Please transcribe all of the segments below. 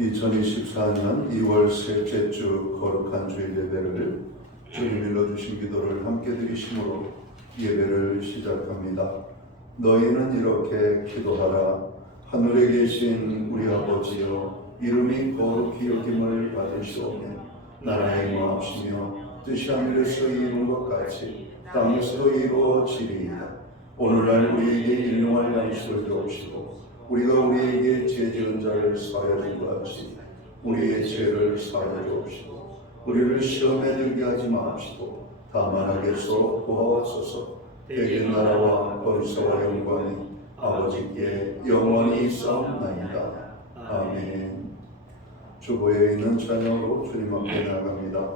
2024년 2월 셋째 주 거룩한 주일 예배를 주님 일러주신 기도를 함께 드리심으로 예배를 시작합니다. 너희는 이렇게 기도하라. 하늘에 계신 우리 아버지여, 이름이 거룩히 여김을 받으시오며 나라의 임하옵시며 뜻이 하늘에서 이루는 것 같이 땅에서도 이루어지리이다. 오늘날 우리에게 일용할 양식을 주옵시고 우리가 우리에게 죄 지은 자를 사하여 준 것 같이 우리의 죄를 사하여 주옵시고 우리를 시험에 들게 하지 마옵시고 다만 악에서 구하옵소서. 대개 나라와 권세와 영광이 아버지께 영원히 있사옵나이다. 아멘. 주보에 있는 찬양으로 주님 앞에 나갑니다.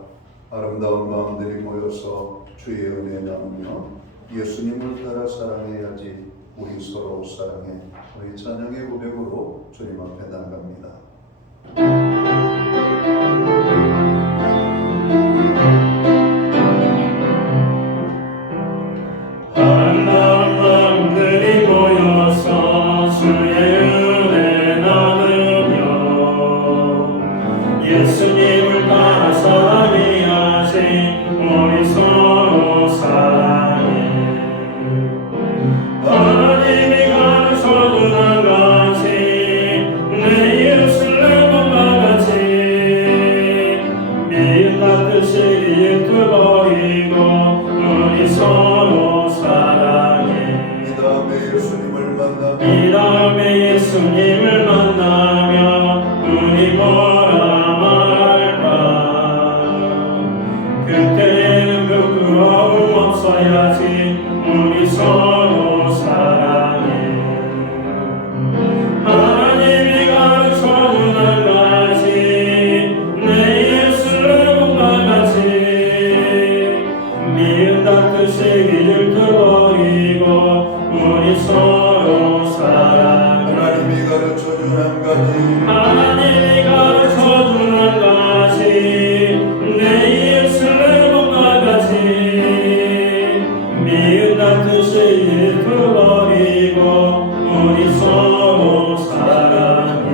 아름다운 마음들이 모여서 주의 은혜 나누며 예수님을 따라 사랑해야지 우리 서로 사랑해. 우리 찬양의 고백으로 주님 앞에 나갑니다. 아름다운 마음들이 모여서 주의 은혜 나누며 예수님을 따라 사랑해야지 우리 서로 사랑해. 하나님이 가르쳐주는 같이 내 예루살렘과 같이 미운 뜻이 일투버리고 우리 서로 사랑해. 이 다음에 예수님을 만나며 우리 뭐라 말까. 그때는 부끄러움 없어야지 우리 서로 사랑해. 하나님이 가르쳐주는 같이 내 예수님과 같이 미운 뜻이 일투버리고 우리 서로 사랑해. 하나님이 가르쳐주는 가지 하나님이 가르쳐주는 같이 내 예수님과 같이 미운 뜻이 일투버리고 우리 서로 사랑해.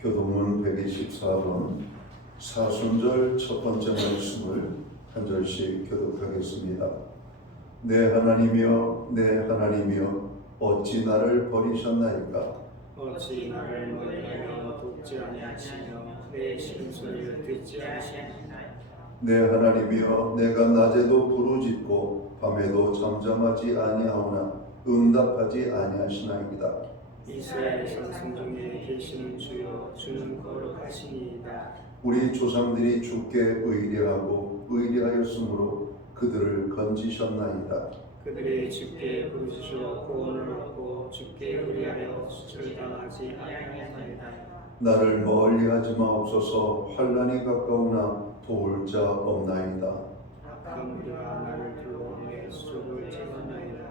교동문 124번 사순절 첫 번째 말씀을 한 절씩 교독하겠습니다. 내 하나님이여, 내 하나님이여, 어찌 나를 버리셨나이까? 어찌 나를 멀리하여 돕지 아니하시며 내 심소리를 듣지 아니하시나이까? 내 하나님이여, 내가 낮에도 부르짖고 밤에도 잠잠하지 아니하오나 응답하지 아니하시나이다. 이스라엘 산성 중에 계시는 주여, 주는 거룩하시니이다. 우리 조상들이 주께 의뢰하고 의뢰하였으므로 그들을 건지셨나이다. 그들이 주께 부르짖어 구원을 얻고 주께 의뢰하여 수치를 당하지 아니하나이다. 나를 멀리하지 마옵소서. 환난이 가까우나 도울 자 없나이다. 악한 무리가 나를 둘러내 수족을 채웠나이다.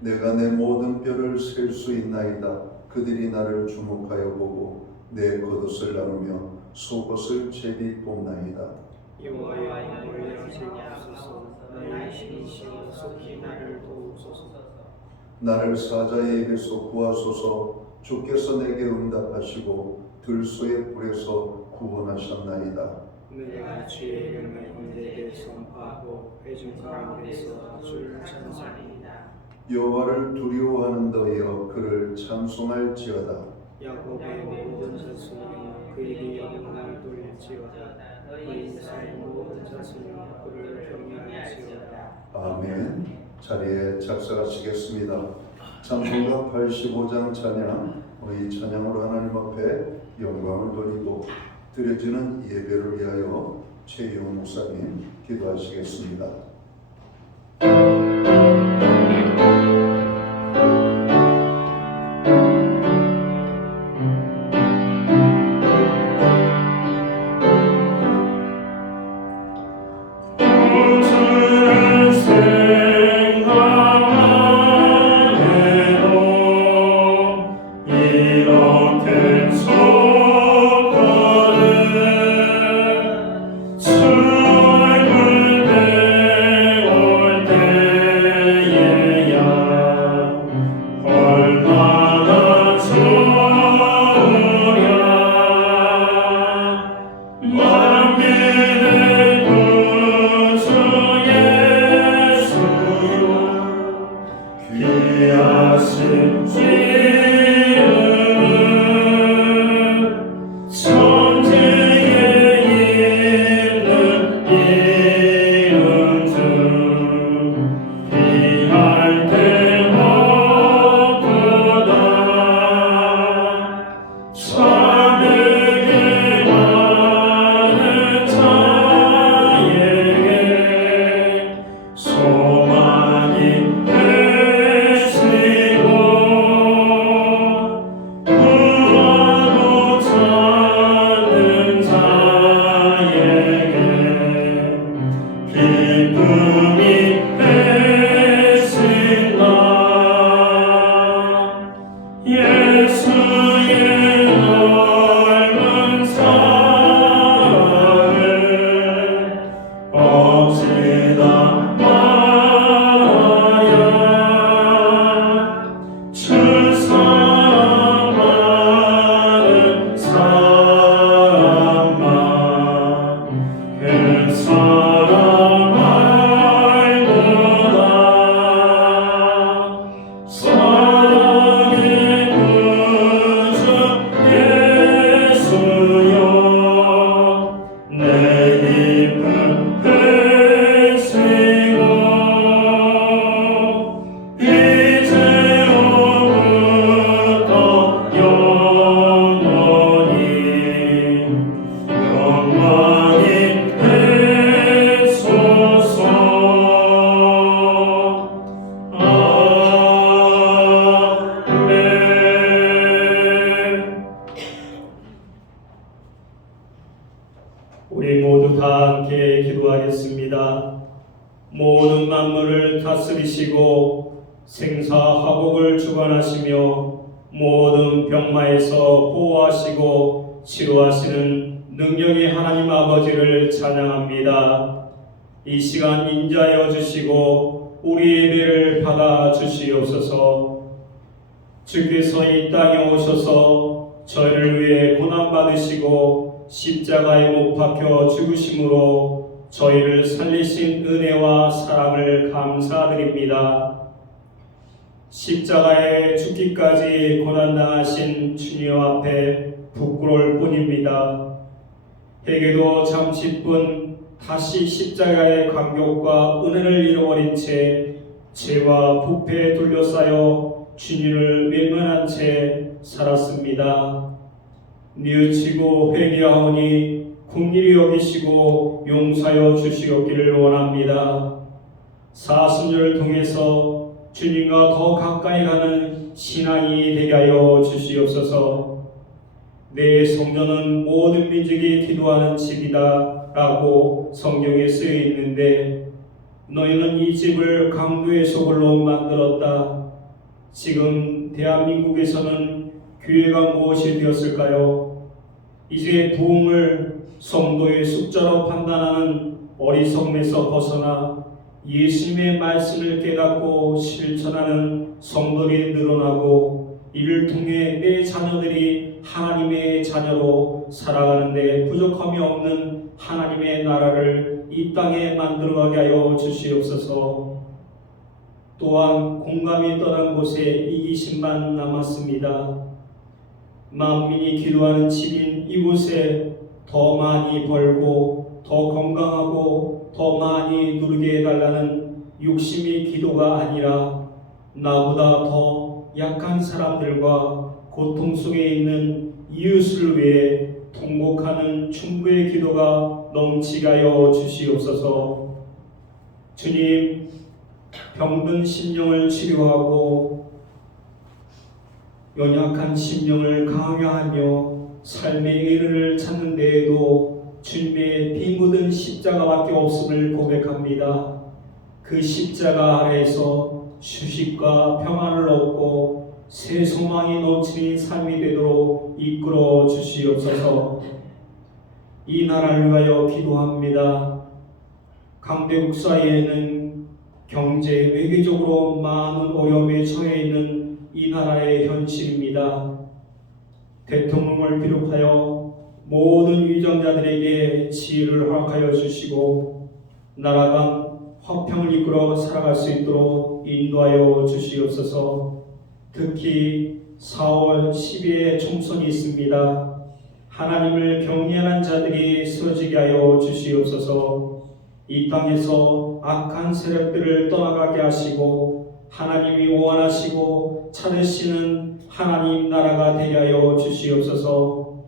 내가 내 모든 뼈를 셀 수 있나이다. 그들이 나를 주목하여 보고 내 겉옷을 나누며 속옷을 제비 뽑나이다. 여호와여, 멀리하지 마옵소서. 나의 신이시여 속히 나를 도우소서. 나를 사자의 입에서 구하소서. 주께서 내게 응답하시고 들소의 불에서 구원하셨나이다. 내가 주의 이름을 내게 선포하고 회중 가운데서 주를 찬송합니다. 여호와를 두려워하는 너희여, 그를 찬송할지어다. 야곱의 모든 자손이여, 그에게 영광을 돌릴지어다. 너희 이스라엘 모든 자손이여, 그를 경외할지어다. 아멘. 자리에 작사하시겠습니다. 찬송가 85장 찬양, 우리 찬양으로 하나님 앞에 영광을 돌리고 드려지는 예배를 위하여 최희용 목사님 기도하시겠습니다. 춤을 배울 때 넓은 사랑을 어찌다 말아야 주 사랑하는 사람만 그 사랑 알구나. 사랑의 구주 예수여 내 깊은 백성아 이제로부터 영원히 영광이 되소서. 아멘. 우리 모두 다 함께 기도하겠습니다. 모든 만물을 다스리시고 생사화복을 주관하시며 모든 병마에서 보호하시고 치료하시는 능력의 하나님 아버지를 찬양합니다. 이 시간 인자하여 주시고 우리 예배를 받아 주시옵소서. 주께서 이 땅에 오셔서 저희를 위해 고난받으시고 십자가에 못 박혀 죽으심으로 저희를 살리신 은혜와 사랑을 감사드립니다. 십자가에 죽기까지 고난당하신 주님 앞에 부끄러울 뿐입니다. 회개도 잠시뿐 다시 십자가의 감격과 은혜를 잃어버린 채 죄와 부패에 둘러싸여 주님을 외면한 채 살았습니다. 뉘우치고 회개하오니 긍휼히 여기시고 용서하여 주시옵기를 원합니다. 사순절을 통해서 주님과 더 가까이 가는 신앙이 되게 하여 주시옵소서. 내 성전은 모든 민족이 기도하는 집이다 라고 성경에 쓰여 있는데 너희는 이 집을 강도의 소굴로 만들었다. 지금 대한민국에서는 교회가 무엇이 되었을까요? 이제 부흥을 성도의 숫자로 판단하는 어리석음에서 벗어나 예수님의 말씀을 깨닫고 실천하는 성도들이 늘어나고 이를 통해 내 자녀들이 하나님의 자녀로 살아가는데 부족함이 없는 하나님의 나라를 이 땅에 만들어가게 하여 주시옵소서. 또한 공감이 떠난 곳에 이기심만 남았습니다. 만민이 기도하는 집인 이곳에 더 많이 벌고 더 건강하고 더 많이 누리게 해달라는 욕심이 기도가 아니라 나보다 더 약한 사람들과 고통 속에 있는 이웃을 위해 통곡하는 충부의 기도가 넘치게 하여 주시옵소서. 주님, 병든 심령을 치료하고 연약한 심령을 강화하며 삶의 의를 찾는 데에도 주님의 피 묻은 십자가밖에 없음을 고백합니다. 그 십자가 아래에서 휴식과 평안을 얻고 새 소망이 넘치는 삶이 되도록 이끌어 주시옵소서. 이 나라를 위하여 기도합니다. 강대국 사이에는 경제, 외교적으로 많은 어려움에 처해 있는 이 나라의 현실입니다. 대통령을 비롯하여 모든 위정자들에게 지혜를 허락하여 주시고 나라가 화평을 이끌어 살아갈 수 있도록 인도하여 주시옵소서. 특히 4월 12일에 총선이 있습니다. 하나님을 경외하는 자들이 서지게 하여 주시옵소서. 이 땅에서 악한 세력들을 떠나가게 하시고 하나님이 원하시고 찾으시는 하나님 나라가 되게 하여 주시옵소서.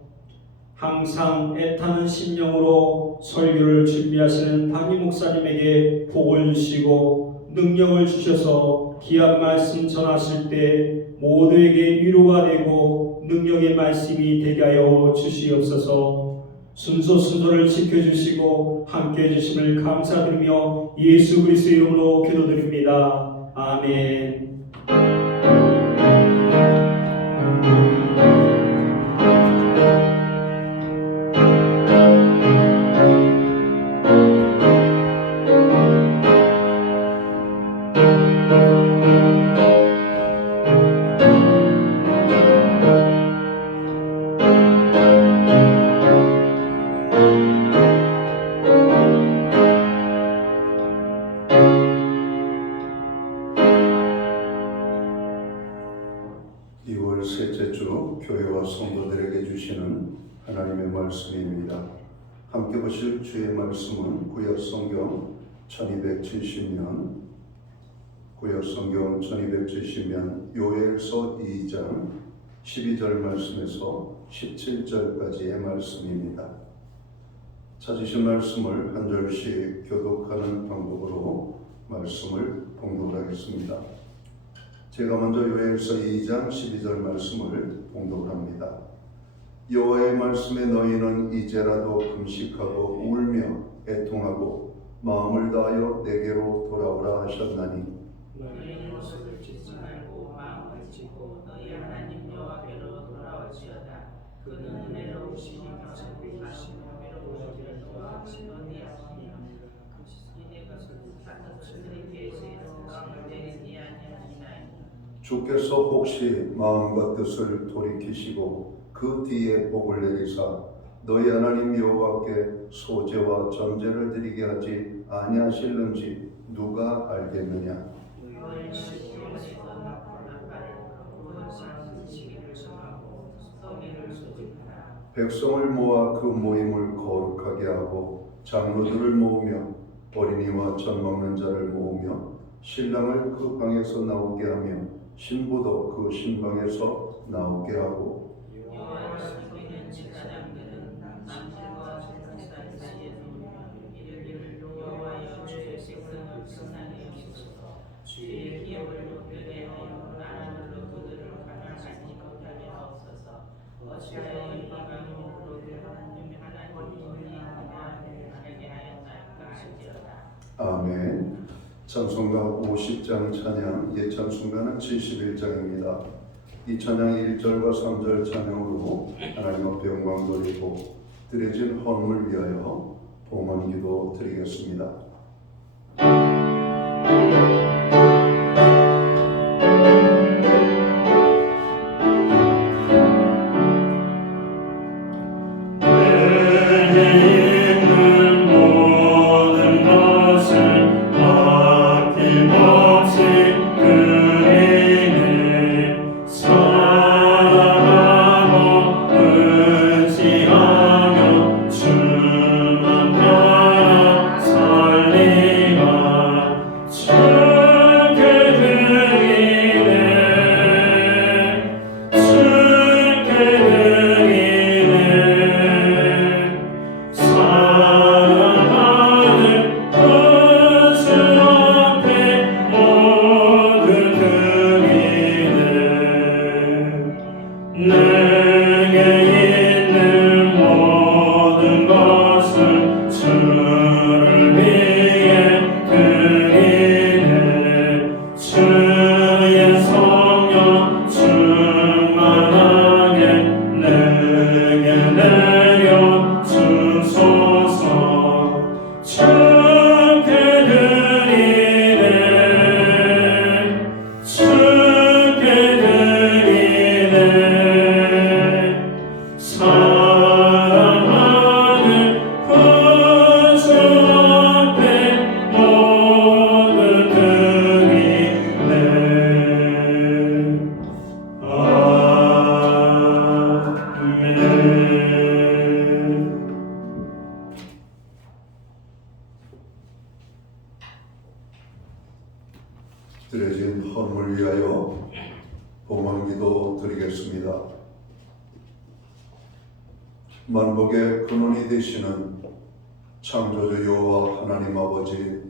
항상 애타는 심령으로 설교를 준비하시는 담임 목사님에게 복을 주시고 능력을 주셔서 귀한 말씀 전하실 때 모두에게 위로가 되고 능력의 말씀이 되게 하여 주시옵소서. 순서를 지켜주시고 함께해 주심을 감사드리며 예수 그리스도의 이름으로 기도드립니다. 아멘. 셋째 주 교회와 성도들에게 주시는 하나님의 말씀입니다. 함께 보실 주의 말씀은 구약 성경 1270년 요엘서 2장 12절 말씀에서 17절까지의 말씀입니다. 찾으신 말씀을 한 절씩 교독하는 방법으로 말씀을 봉독하겠습니다. 제가 먼저 요엘서 2장 12절 말씀을 봉독합니다. 여호와의 말씀에 너희는 이제라도 금식하고 울며 애통하고 마음을 다하여 내게로 돌아오라 하셨나니 너희는 모습을 짓지 말고 마음을 짓고 너희 하나님 여호와께로 돌아올지어다. 그는 은혜로우시며 자비하시며 외로우시며 도와하시는 이하시니 이내가 다투는 계시에서 마음을 내리지 아니하시나이다. 주께서 혹시 마음과 뜻을 돌이키시고 그 뒤에 복을 내리사 너희 하나님 여호와께 소제와 전제를 드리게 하지 아니하실는지 누가 알겠느냐. 너희는 시온에서 나팔을 부은 사람 시기를 정하고 성의를 소집하라. 백성을 모아 그 모임을 거룩하게 하고 장로들을 모으며 어린이와 젖 먹는 자를 모으며 신랑을 그 방에서 나오게 하며 신부도 그 신방에서 나오게 하고 여호와를 섬기는 제사장들은 남들과 제사장 사이에 두며 이르기를 여호와여 주의 생명을 승하게 하소서. 주의 기업을 높이게 하여 나라들로 그들을 가난하지 못하게 하옵소서. 어찌하여 이방인으로 하나님이 하게 하였나이까 할지어다. 아멘. 찬송가 50장 찬양 예찬송가는 71장입니다. 이 찬양 1절과 3절 찬양으로 하나님 앞에 영광 돌리고 드려진 헌물 위하여 봉헌기도 드리겠습니다. 드려진 헌물 위하여 봉헌기도 드리겠습니다. 만복의 근원이 되시는 창조주 여호와 하나님 아버지,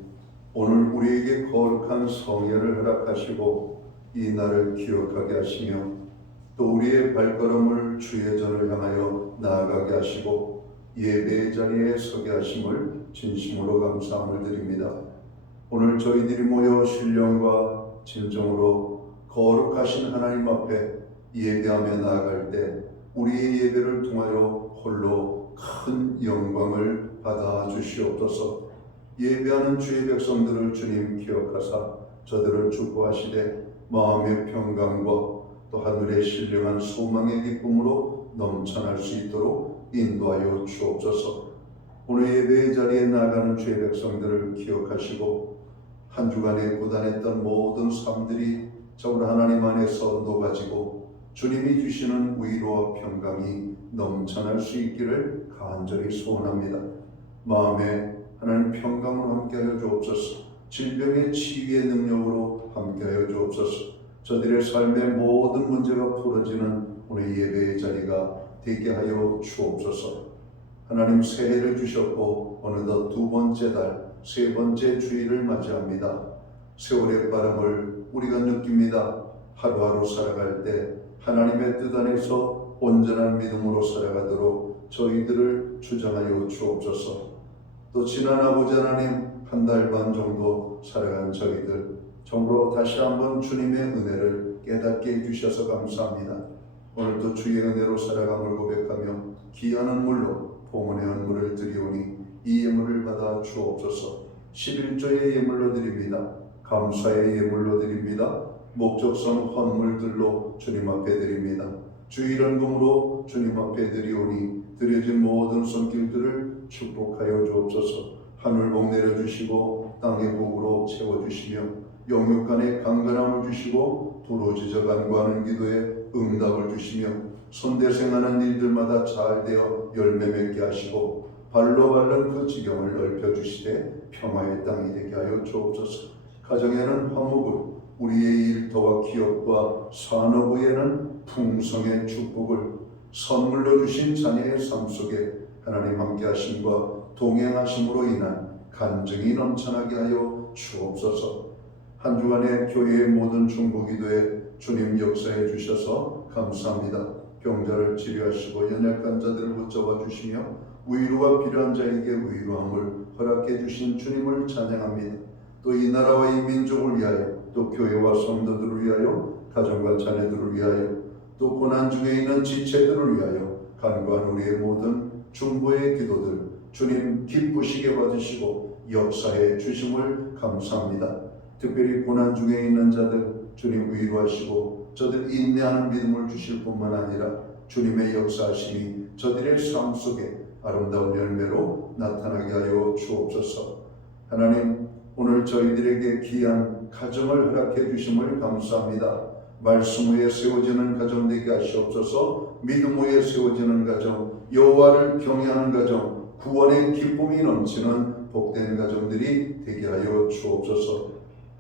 오늘 우리에게 거룩한 성회를 허락하시고 이 날을 기억하게 하시며 또 우리의 발걸음을 주의 전을 향하여 나아가게 하시고 예배의 자리에 서게 하심을 진심으로 감사함을 드립니다. 오늘 저희들이 모여 신령과 진정으로 거룩하신 하나님 앞에 예배하며 나아갈 때 우리의 예배를 통하여 홀로 큰 영광을 받아 주시옵소서. 예배하는 주의 백성들을 주님 기억하사 저들을 축복하시되 마음의 평강과 또 하늘의 신령한 소망의 기쁨으로 넘쳐날 수 있도록 인도하여 주옵소서. 오늘 예배의 자리에 나아가는 주의 백성들을 기억하시고 한 주간에 고단했던 모든 삶들이 저울 하나님 안에서 녹아지고 주님이 주시는 위로와 평강이 넘쳐날 수 있기를 간절히 소원합니다. 마음에 하나님 평강으로 함께하여 주옵소서. 질병의 치유의 능력으로 함께하여 주옵소서. 저들의 삶의 모든 문제가 풀어지는 오늘 예배의 자리가 되게 하여 주옵소서. 하나님 새해를 주셨고 어느덧 두 번째 달, 세 번째 주일을 맞이합니다. 세월의 바람을 우리가 느낍니다. 하루하루 살아갈 때 하나님의 뜻 안에서 온전한 믿음으로 살아가도록 저희들을 주장하여 주옵소서. 또 지난 아버지 하나님 한 달 반 정도 살아간 저희들 정말로 다시 한번 주님의 은혜를 깨닫게 해주셔서 감사합니다. 오늘도 주의 은혜로 살아감을 고백하며 귀한 은물로 봉헌의 은물을 드리오니 이 예물을 받아 주옵소서. 11조의 예물로 드립니다. 감사의 예물로 드립니다. 목적성 헌물들로 주님 앞에 드립니다. 주일헌금으로 주님 앞에 드리오니 드려진 모든 손길들을 축복하여 주옵소서. 하늘 복 내려주시고 땅의 복으로 채워주시며 영육간의 강건함을 주시고 두루지저 간구하는 기도에 응답을 주시며 손대생하는 일들마다 잘 되어 열매 맺게 하시고 발로 밟는 그 지경을 넓혀주시되 평화의 땅이 되게 하여 주옵소서. 가정에는 화목을, 우리의 일터와 기업과 산업에는 풍성의 축복을, 선물로 주신 자녀의 삶 속에 하나님 함께 하심과 동행하심으로 인한 간증이 넘쳐나게 하여 주옵소서. 한 주간의 교회의 모든 중보기도에 주님 역사해 주셔서 감사합니다. 병자를 치료하시고 연약한 자들을 붙잡아 주시며 위로가 필요한 자에게 위로함을 허락해 주신 주님을 찬양합니다. 또 이 나라와 이 민족을 위하여, 또 교회와 성도들을 위하여, 가정과 자녀들을 위하여, 또 고난 중에 있는 지체들을 위하여 간구한 우리의 모든 중보의 기도들 주님 기쁘시게 받으시고 역사해 주심을 감사합니다. 특별히 고난 중에 있는 자들 주님 위로하시고 저들 인내하는 믿음을 주실 뿐만 아니라 주님의 역사하심이 저들의 삶 속에 아름다운 열매로 나타나게 하여 주옵소서. 하나님, 오늘 저희들에게 귀한 가정을 허락해 주심을 감사합니다. 말씀 위에 세워지는 가정 되게 하시옵소서. 믿음 위에 세워지는 가정, 여호와를 경외하는 가정, 구원의 기쁨이 넘치는 복된 가정들이 되게 하여 주옵소서.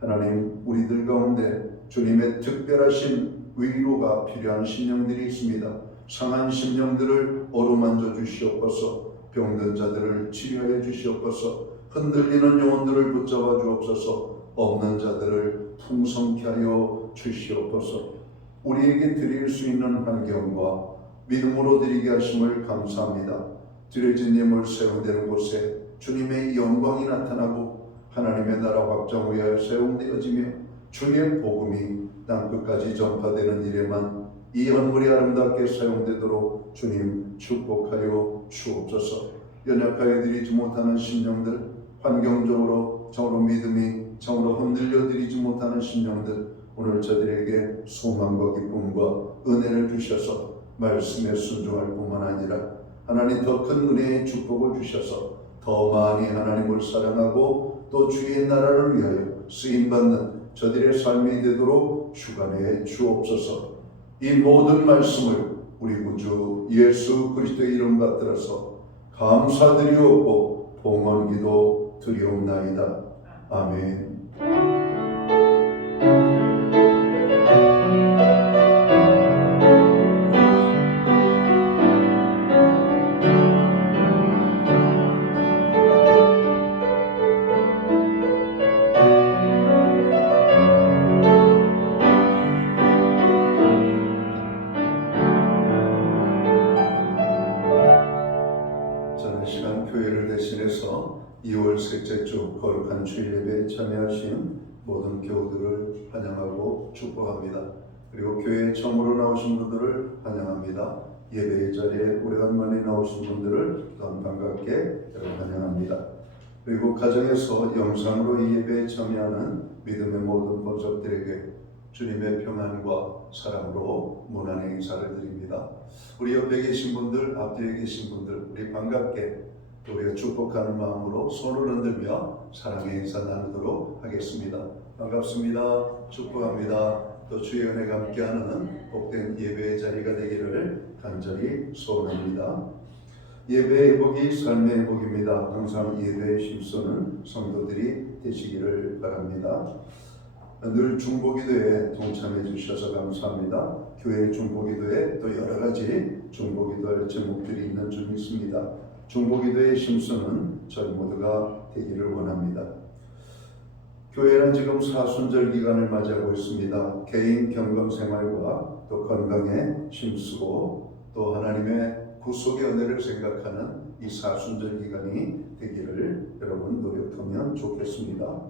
하나님, 우리들 가운데 주님의 특별하신 위로가 필요한 심령들이 있습니다. 상한 심령들을 어루만져 주시옵소서. 병든 자들을 치료하여 주시옵소서. 흔들리는 영혼들을 붙잡아 주옵소서. 없는 자들을 풍성케 하여 주시옵소서. 우리에게 드릴 수 있는 환경과 믿음으로 드리게 하심을 감사합니다. 드려진 예물 세운되는 곳에 주님의 영광이 나타나고 하나님의 나라 확장 위하여 세움되어지며 주의 복음이 땅끝까지 전파되는 일에만 이 헌물이 아름답게 사용되도록 주님 축복하여 주옵소서. 연약하게 드리지 못하는 심령들, 환경적으로 참으로 믿음이 참으로 흔들려 드리지 못하는 심령들, 오늘 저들에게 소망과 기쁨과 은혜를 주셔서 말씀에 순종할 뿐만 아니라 하나님 더 큰 은혜의 축복을 주셔서 더 많이 하나님을 사랑하고 또 주의 나라를 위하여 쓰임받는 저들의 삶이 되도록 주관해 주옵소서. 이 모든 말씀을 우리 구주 예수 그리스도의 이름 받들어서 감사드리옵고 봉헌기도 드리옵나이다. 아멘. 저는 시간 교회를 대신해서 2월 셋째 주 거룩한 주일 예배에 참여하신 모든 교우들을 환영하고 축복합니다. 그리고 교회에 처음으로 나오신 분들을 환영합니다. 예배의 자리에 오래간만에 나오신 분들을 또한 반갑게 환영합니다. 그리고 가정에서 영상으로 이 예배에 참여하는 믿음의 모든 본석들에게 주님의 평안과 사랑으로 문안의 인사를 드립니다. 우리 옆에 계신 분들, 앞뒤에 계신 분들, 우리 반갑게 우리가 축복하는 마음으로 손을 흔들며 사랑의 인사 나누도록 하겠습니다. 반갑습니다. 축복합니다. 또 주의 은혜가 함께하는 복된 예배의 자리가 되기를 간절히 소원합니다. 예배의 복이 삶의 복입니다. 항상 예배에 힘쓰는 성도들이 되시기를 바랍니다. 늘 중보기도에 동참해 주셔서 감사합니다. 교회 중보기도에 또 여러 가지 중보기도할 제목들이 있는 줄 믿습니다. 중보기도에 힘쓰는 저희 모두가 되기를 원합니다. 교회는 지금 사순절 기간을 맞이하고 있습니다. 개인 경건 생활과 또 건강에 힘쓰고 또 하나님의 구속의 은혜를 생각하는 이 사순절 기간이 되기를 여러분 노력하면 좋겠습니다.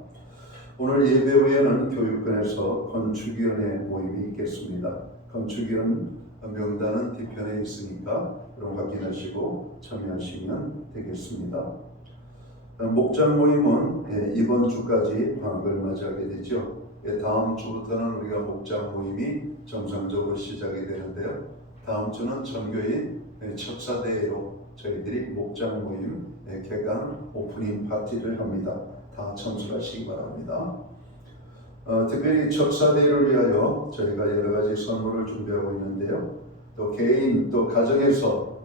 오늘 예배 후에는 교육관에서 건축위원회 모임이 있겠습니다. 건축위원 명단은 뒤편에 있으니까 그럼 확인하시고 참여하시면 되겠습니다. 목장 모임은 이번 주까지 방학을 맞이하게 되죠. 다음 주부터는 우리가 목장 모임이 정상적으로 시작이 되는데요. 다음 주는 전교인 척사대회로 저희들이 목장 모임 개강 오프닝 파티를 합니다. 다 참석하시기 바랍니다. 특별히 척사대회를 위하여 저희가 여러 가지 선물을 준비하고 있는데요. 또 개인 또 가정에서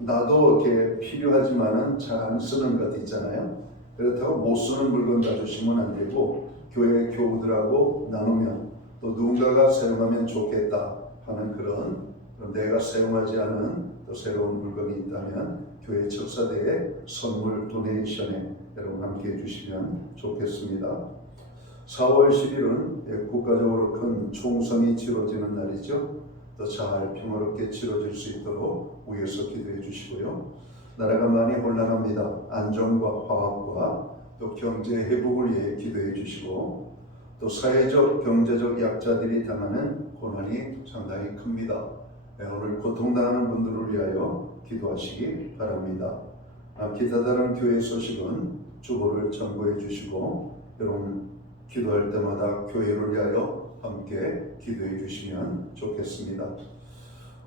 나도 이렇게 필요하지만은 잘 안 쓰는 것 있잖아요. 그렇다고 못 쓰는 물건 가져오시면 안 되고 교회 교우들하고 나누면 또 누군가가 사용하면 좋겠다 하는 그런 내가 사용하지 않은 또 새로운 물건이 있다면 교회 척사대회 선물 도네이션에 여러분 함께 해주시면 좋겠습니다. 4월 10일은 국가적으로 큰 총선이 치러지는 날이죠. 더 잘 평화롭게 치러질 수 있도록 위에서 기도해 주시고요. 나라가 많이 혼란합니다. 안정과 화합과 또 경제 회복을 위해 기도해 주시고 또 사회적 경제적 약자들이 당하는 고난이 상당히 큽니다. 오늘 고통당하는 분들을 위하여 기도하시기 바랍니다. 기타 다른 교회 소식은 주보를 참고해 주시고 여러분 기도할 때마다 교회를 위하여 함께 기도해 주시면 좋겠습니다.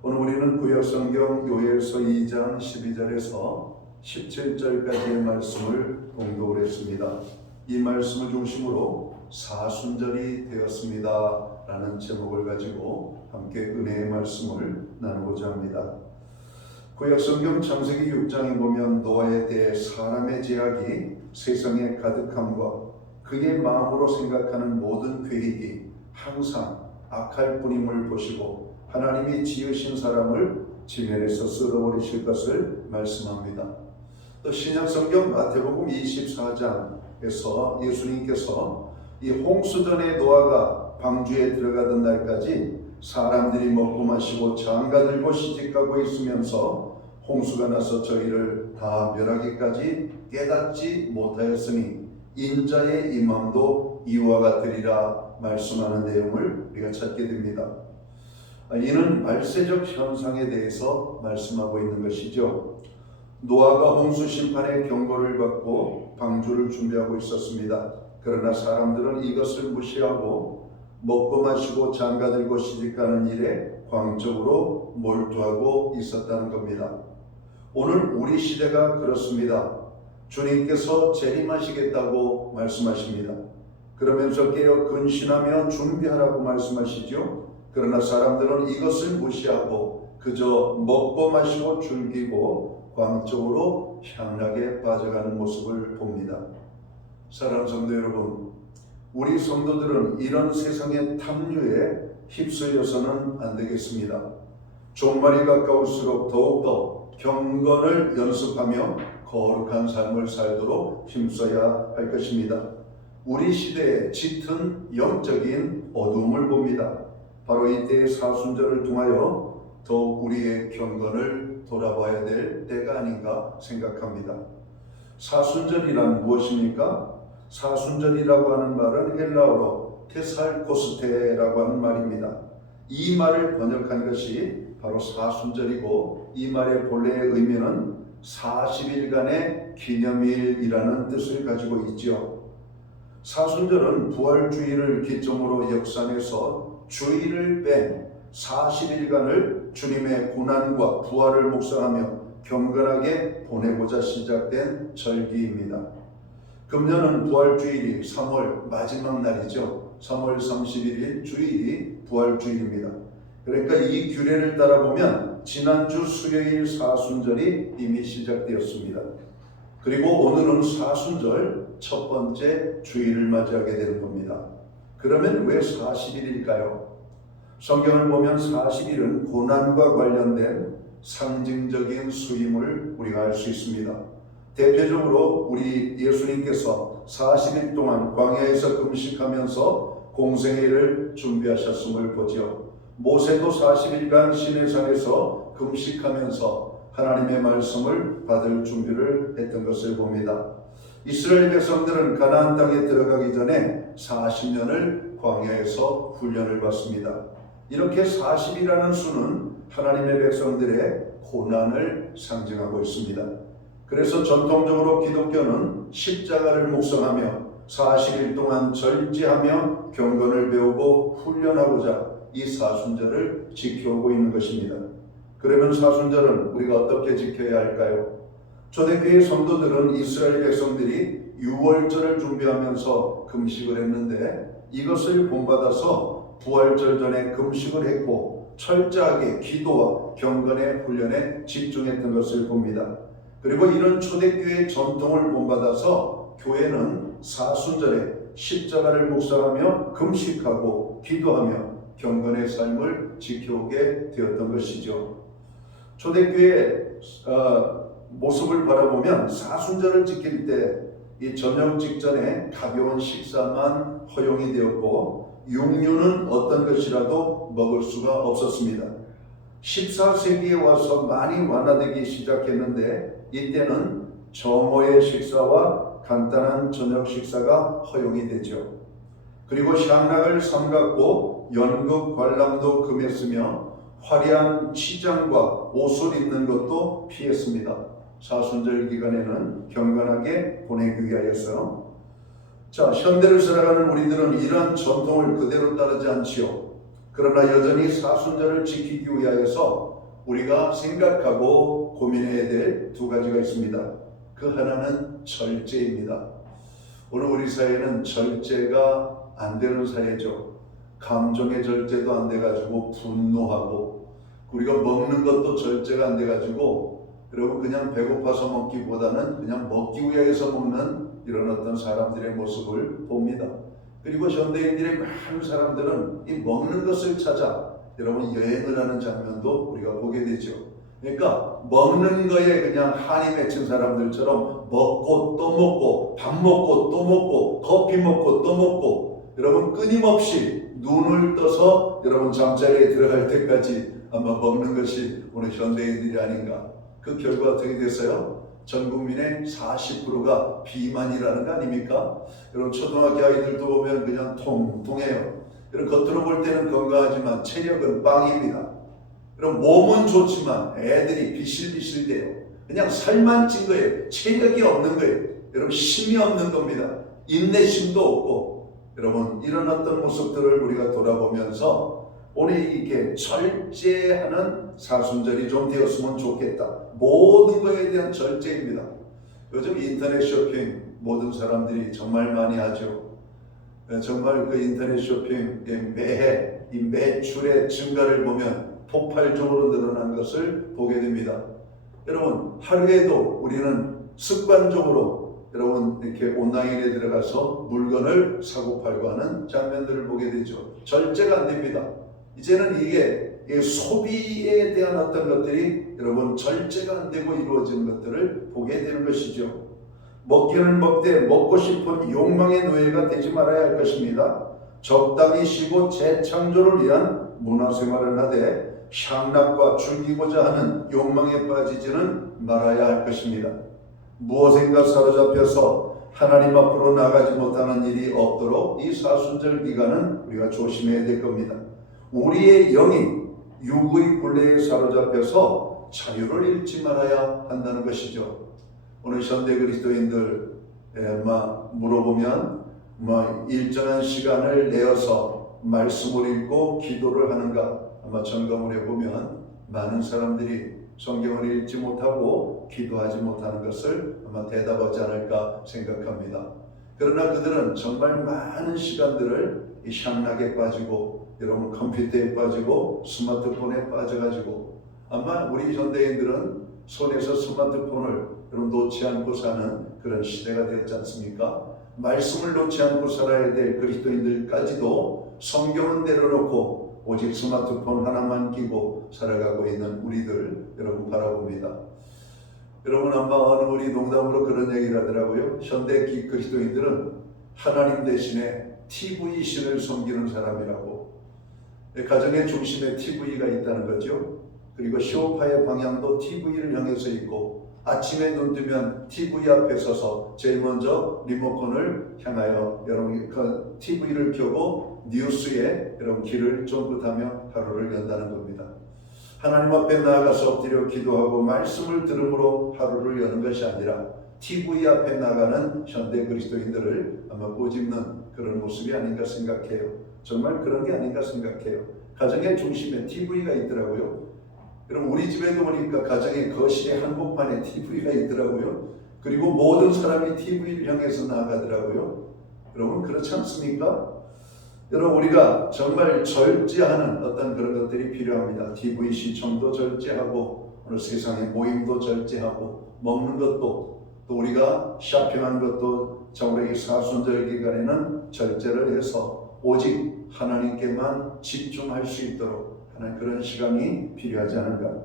오늘 우리는 구약성경 요엘서 2장 12절에서 17절까지의 말씀을 공독을 했습니다. 이 말씀을 중심으로 사순절이 되었습니다 라는 제목을 가지고 함께 은혜의 말씀을 나누고자 합니다. 구약성경 창세기 6장에 보면 노아에 대해 사람의 제약이 세상에 가득함과 그의 마음으로 생각하는 모든 계획이 항상 악할 뿐임을 보시고 하나님이 지으신 사람을 지면에서 쓸어버리실 것을 말씀합니다. 또 신약성경 마태복음 24장에서 예수님께서 이 홍수전에 노아가 방주에 들어가던 날까지 사람들이 먹고 마시고 장가들고 시집가고 있으면서 홍수가 나서 저희를 다 멸하기까지 깨닫지 못하였으니 인자의 임함도 이와 같으리라 말씀하는 내용을 우리가 찾게 됩니다. 이는 말세적 현상에 대해서 말씀하고 있는 것이죠. 노아가 홍수 심판의 경고를 받고 방주를 준비하고 있었습니다. 그러나 사람들은 이것을 무시하고 먹고 마시고 장가들고 시집가는 일에 광적으로 몰두하고 있었다는 겁니다. 오늘 우리 시대가 그렇습니다. 주님께서 재림하시겠다고 말씀하십니다. 그러면서 깨어 근신하며 준비하라고 말씀하시죠. 그러나 사람들은 이것을 무시하고 그저 먹고 마시고 즐기고 광적으로 향락에 빠져가는 모습을 봅니다. 사랑하는 성도 여러분, 우리 성도들은 이런 세상의 탐유에 휩쓸려서는 안 되겠습니다. 종말이 가까울수록 더욱더 경건을 연습하며 거룩한 삶을 살도록 힘써야 할 것입니다. 우리 시대의 짙은 영적인 어두움을 봅니다. 바로 이때의 사순절을 통하여 더욱 우리의 경건을 돌아봐야 될 때가 아닌가 생각합니다. 사순절이란 무엇입니까? 사순절이라고 하는 말은 헬라어로 테살코스테라고 하는 말입니다. 이 말을 번역한 것이 바로 사순절이고 이 말의 본래의 의미는 40일간의 기념일이라는 뜻을 가지고 있죠. 사순절은 부활주의를 기점으로 역산해서 주일을 뺀 40일간을 주님의 고난과 부활을 묵상하며 경건하게 보내고자 시작된 절기입니다. 금년은 부활주일이 3월 마지막 날이죠. 3월 31일 주일이 부활주일입니다. 그러니까 이 규례를 따라 보면 지난주 수요일 사순절이 이미 시작되었습니다. 그리고 오늘은 사순절 첫 번째 주일을 맞이하게 되는 겁니다. 그러면 왜 40일일까요? 성경을 보면 40일은 고난과 관련된 상징적인 수임을 우리가 알 수 있습니다. 대표적으로 우리 예수님께서 40일 동안 광야에서 금식하면서 공생애를 준비하셨음을 보죠. 모세도 40일간 시내산에서 금식하면서 하나님의 말씀을 받을 준비를 했던 것을 봅니다. 이스라엘 백성들은 가나안 땅에 들어가기 전에 40년을 광야에서 훈련을 받습니다. 이렇게 40이라는 수는 하나님의 백성들의 고난을 상징하고 있습니다. 그래서 전통적으로 기독교는 십자가를 묵상하며 40일 동안 절제하며 경건을 배우고 훈련하고자 이 사순절을 지켜오고 있는 것입니다. 그러면 사순절은 우리가 어떻게 지켜야 할까요? 초대교회 성도들은 이스라엘 백성들이 유월절을 준비하면서 금식을 했는데 이것을 본받아서 부활절 전에 금식을 했고 철저하게 기도와 경건의 훈련에 집중했던 것을 봅니다. 그리고 이런 초대교회의 전통을 본받아서 교회는 사순절에 십자가를 묵상하며 금식하고 기도하며 경건의 삶을 지켜오게 되었던 것이죠. 초대교회의 모습을 바라보면 사순절을 지킬 때 이 저녁 직전에 가벼운 식사만 허용이 되었고 육류는 어떤 것이라도 먹을 수가 없었습니다. 14세기에 와서 많이 완화되기 시작했는데 이때는 정오의 식사와 간단한 저녁 식사가 허용이 되죠. 그리고 향락을 삼갔고 연극 관람도 금했으며 화려한 치장과 옷을 입는 것도 피했습니다. 사순절 기간에는 경건하게 보내기 위하여서. 자, 현대를 살아가는 우리들은 이러한 전통을 그대로 따르지 않지요. 그러나 여전히 사순절을 지키기 위하여서 우리가 생각하고 고민해야 될 두 가지가 있습니다. 그 하나는 절제입니다. 오늘 우리 사회는 절제가 안 되는 사회죠. 감정의 절제도 안 돼가지고 분노하고, 우리가 먹는 것도 절제가 안 돼가지고 여러분 그냥 배고파서 먹기보다는 그냥 먹기 위해서 먹는 이런 어떤 사람들의 모습을 봅니다. 그리고 현대인들의 많은 사람들은 이 먹는 것을 찾아 여러분 여행을 하는 장면도 우리가 보게 되죠. 그러니까 먹는 거에 그냥 한이 맺힌 사람들처럼 먹고 또 먹고 밥 먹고 또 먹고 커피 먹고 또 먹고 여러분 끊임없이 눈을 떠서 여러분 잠자리에 들어갈 때까지 아마 먹는 것이 오늘 현대인들이 아닌가. 그 결과 어떻게 됐어요? 전 국민의 40%가 비만이라는 거 아닙니까? 여러분 초등학교 아이들도 보면 그냥 통통해요. 여러분 겉으로 볼 때는 건강하지만 체력은 빵입니다. 여러분 몸은 좋지만 애들이 비실비실돼요. 그냥 살만 찐 거예요. 체력이 없는 거예요. 여러분 힘이 없는 겁니다. 인내심도 없고. 여러분 이런 어떤 모습들을 우리가 돌아보면서 오늘 이게 절제하는 사순절이 좀 되었으면 좋겠다. 모든 것에 대한 절제입니다. 요즘 인터넷 쇼핑 모든 사람들이 정말 많이 하죠. 정말 그 인터넷 쇼핑 매해 이 매출의 증가를 보면 폭발적으로 늘어난 것을 보게 됩니다. 여러분 하루에도 우리는 습관적으로 여러분 이렇게 온라인에 들어가서 물건을 사고 팔고 하는 장면들을 보게 되죠. 절제가 안 됩니다. 이제는 이게 소비에 대한 어떤 것들이 여러분 절제가 안 되고 이루어지는 것들을 보게 되는 것이죠. 먹기는 먹되 먹고 싶은 욕망의 노예가 되지 말아야 할 것입니다. 적당히 쉬고 재창조를 위한 문화생활을 하되 향락과 즐기고자 하는 욕망에 빠지지는 말아야 할 것입니다. 무엇인가 사로잡혀서 하나님 앞으로 나가지 못하는 일이 없도록 이 사순절 기간은 우리가 조심해야 될 겁니다. 우리의 영이 육의 굴레에 사로잡혀서 자유를 잃지 말아야 한다는 것이죠. 오늘 현대 그리스도인들 물어보면 일정한 시간을 내어서 말씀을 읽고 기도를 하는가 아마 점검을 해보면 많은 사람들이 성경을 읽지 못하고 기도하지 못하는 것을 아마 대답하지 않을까 생각합니다. 그러나 그들은 정말 많은 시간들을 이 향락에 빠지고 여러분 컴퓨터에 빠지고 스마트폰에 빠져가지고 아마 우리 현대인들은 손에서 스마트폰을 여러분 놓지 않고 사는 그런 시대가 되었지 않습니까? 말씀을 놓지 않고 살아야 될 그리스도인들까지도 성경은 내려놓고 오직 스마트폰 하나만 끼고 살아가고 있는 우리들 여러분 바라봅니다. 여러분 아마 어느 분이 농담으로 그런 얘기를 하더라고요. 현대 그리스도인들은 하나님 대신에 TV 신을 섬기는 사람이라고. 가정의 중심에 TV가 있다는 거죠. 그리고 쇼파의 방향도 TV를 향해서 있고 아침에 눈 뜨면 TV 앞에 서서 제일 먼저 리모컨을 향하여 여러분 그 TV를 켜고 뉴스에 여러분 귀를 쫑긋하며 하루를 연다는 겁니다. 하나님 앞에 나아가서 엎드려 기도하고 말씀을 들음으로 하루를 여는 것이 아니라 TV 앞에 나가는 현대 그리스도인들을 아마 꼬집는 그런 모습이 아닌가 생각해요. 정말 그런 게 아닌가 생각해요. 가정의 중심에 TV가 있더라고요. 여러분 우리 집에도 보니까 가정의 거실에 한복판에 TV가 있더라고요. 그리고 모든 사람이 TV를 향해서 나아가더라고요. 여러분 그렇지 않습니까? 여러분 우리가 정말 절제하는 어떤 그런 것들이 필요합니다. TV 시청도 절제하고 오늘 세상의 모임도 절제하고 먹는 것도 또 우리가 쇼핑하는 것도 정말 이 사순절 기간에는 절제를 해서 오직 하나님께만 집중할 수 있도록 하는 그런 시간이 필요하지 않은가.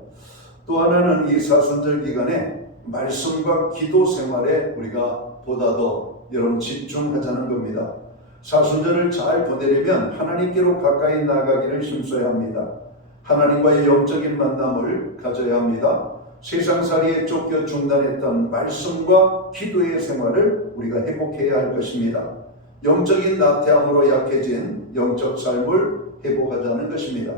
또 하나는 이 사순절 기간에 말씀과 기도 생활에 우리가 보다 더 여러분 집중하자는 겁니다. 사순절을 잘 보내려면 하나님께로 가까이 나아가기를 힘써야 합니다. 하나님과의 영적인 만남을 가져야 합니다. 세상살이에 쫓겨 중단했던 말씀과 기도의 생활을 우리가 회복해야 할 것입니다. 영적인 나태함으로 약해진 영적 삶을 회복하자는 것입니다.